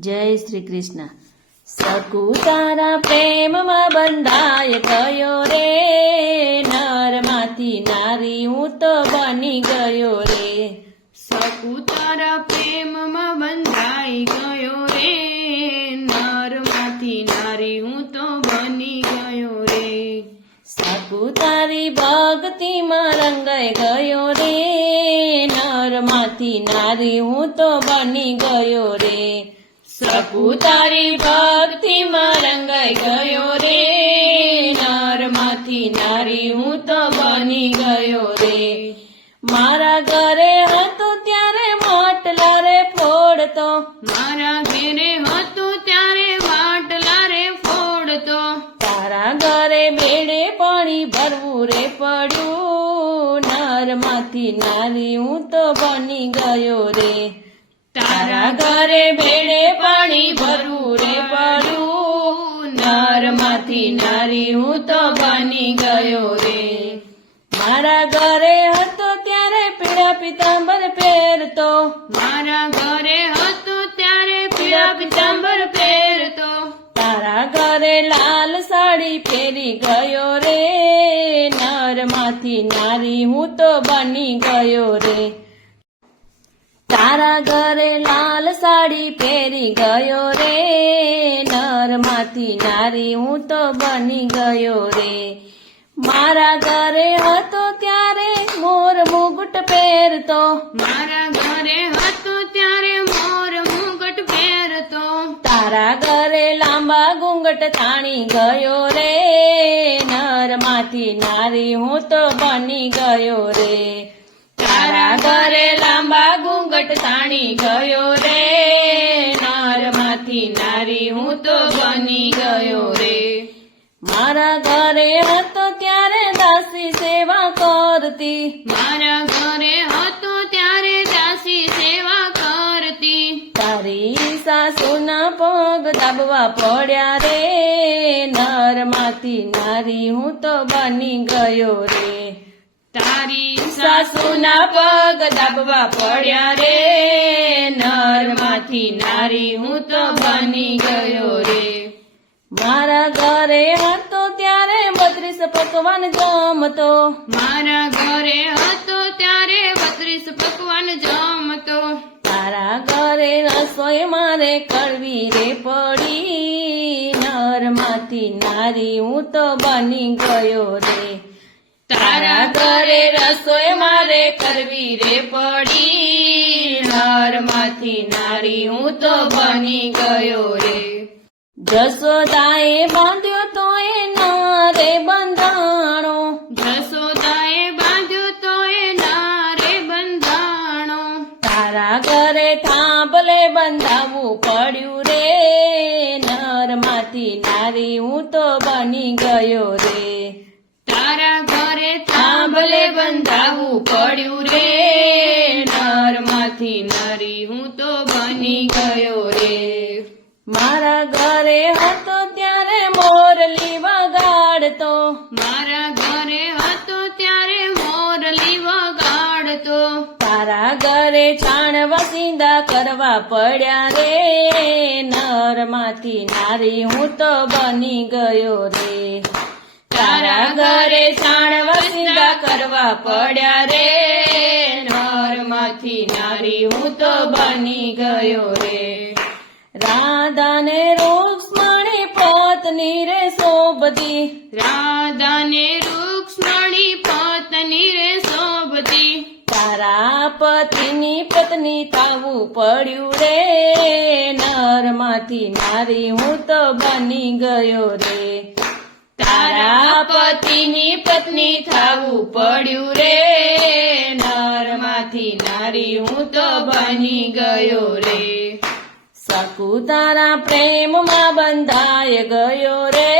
જય શ્રી કૃષ્ણ. સકુ તારા પ્રેમમાં બંધાય ગયો રે. નરમાંથી નારી હું તો બની ગયો રે. સપુતારા પ્રેમમાં બંધાઈ ગયો રે. નરમાંથી નારી હું તો બની ગયો રે. સકુ તારી ભક્તિમાં રંગાઈ ગયો રે. નરમાંથી નારી હું તો બની ગયો રે. સકુ તારી ભક્તિમાં રંગાઈ ગયો રે નરમાંથી નારી હું તો બની ગયો રે. મારા ઘરે હતો ત્યારે માટલા રે ફોડતો. મારા ઘરે હતો ત્યારે માટલા રે ફોડતો. તારા ઘરે બેડે પાણી ભરવું રે પડ્યું. નરમાંથી નારી હું તો બની ગયો રે. તારા ઘરે બેડે નરમાંથી નારી હું તો બની ગયો રે. મારા ઘરે હતો ત્યારે પીળા પિતાંબર પહેરતો. મારા ઘરે હતો ત્યારે પીળા પિતાંબર પહેરતો. તારા ઘરે લાલ સાડી પહેરી ગયો રે. નરમાંથી નારી હું તો બની ગયો રે. તારા ઘરે લાલ સાડી પહેરી ગયો રે. નરમાંથી નારી હું તો બની ગયો રે. મારા ઘરે હતો ત્યારે મોર મુગટ પહેરતો. મારા ઘરે હતો ત્યારે મોર મુગટ પહેરતો. તારા ઘરે લાંબા ઘૂંઘટ તાણી ગયો રે. નરમાંથી નારી હું તો બની ગયો રે. ઘરે લાંબા ઘૂંઘટ તાણી ગયો રે. નારમાંથી નારી હું તો બની ગયો રે. મારા ઘરે હતો ત્યારે દાસી સેવા કરતી. મારા ઘરે હતો ત્યારે દાસી સેવા કરતી. તારી સાસુના પગ દાબવા પડ્યા રે. નરમાંથી નારી હું તો બની ગયો રે. તારી સાસુના પગ દાબવા પડ્યા રે નરમાંથી નારી હું તો બની ગયો રે. મારા ઘરે હતો ત્યારે બત્રીસ પકવાન જમતો. મારા ઘરે હતો ત્યારે બત્રીસ પકવાન જમતો. તારા ઘરે રસોઈ મારે કરવી રે પડી નરમાંથી નારી હું તો બની ગયો રે. તારા ઘરે રસોઈ મારે કરવી રે પડી. નરમાંથી નારી હું તો બની ગયો રે. જસોદાએ બાંધ્યો તો એ નારે બંધાણો. જસોદાએ બાંધ્યો તો એ નારે બંધાણો. તારા ઘરે થાંભલે બંધાવવું પડ્યું રે. નરમાંથી નારી હું તો બની ગયો રે. તારા ઘરે થાંભલે બંધાવું પડ્યું રે. નરમાંથી નારી હું તો બની ગયો રે. મારા ઘરે હતો ત્યારે મોરલી વગાડતો મારા ઘરે હતો ત્યારે મોરલી વગાડતો તારા ઘરે છાણ વસીંદા કરવા પડ્યા રે. નરમાંથી નારી હું તો બની ગયો રે. તારા ઘરે વસીંદા કરવા પડ્યા રે. નરમાંથી નારી હું તો બની ગયો રે. રાધાને રૂક્ષ્મણી પત્ની રે શોભતી. રાધાને રૂક્ષ્મણી પત્ની રે શોભતી. તારા પતિની પત્ની તાવું પડ્યું રે. નરમાંથી નારી હું તો બની ગયો રે. તારા પતિની પત્ની થવું પડ્યું રે. નરમાંથી નારી હું તો બની ગયો રે. સકુ તારા પ્રેમમાં બંધાય ગયો રે.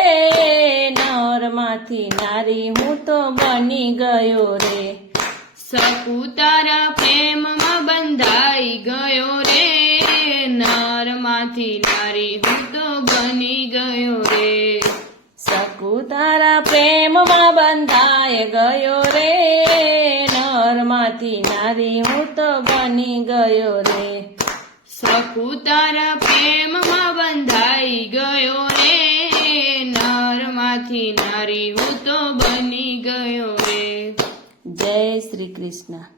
નરમાંથી નારી હું તો બની ગયો રે. સપુતારા પ્રેમમાં બંધાઈ ગયો રે. નરમાંથી નારી હું તો બની ગયો તારા પ્રેમમાં બંધાય ગયો રે નરમાંથી નારી હું તો બની ગયો રે. સકુ તારા પ્રેમમાં બંધાઈ ગયો રે નરમાંથી નારી હું તો બની ગયો રે. જય શ્રી કૃષ્ણ.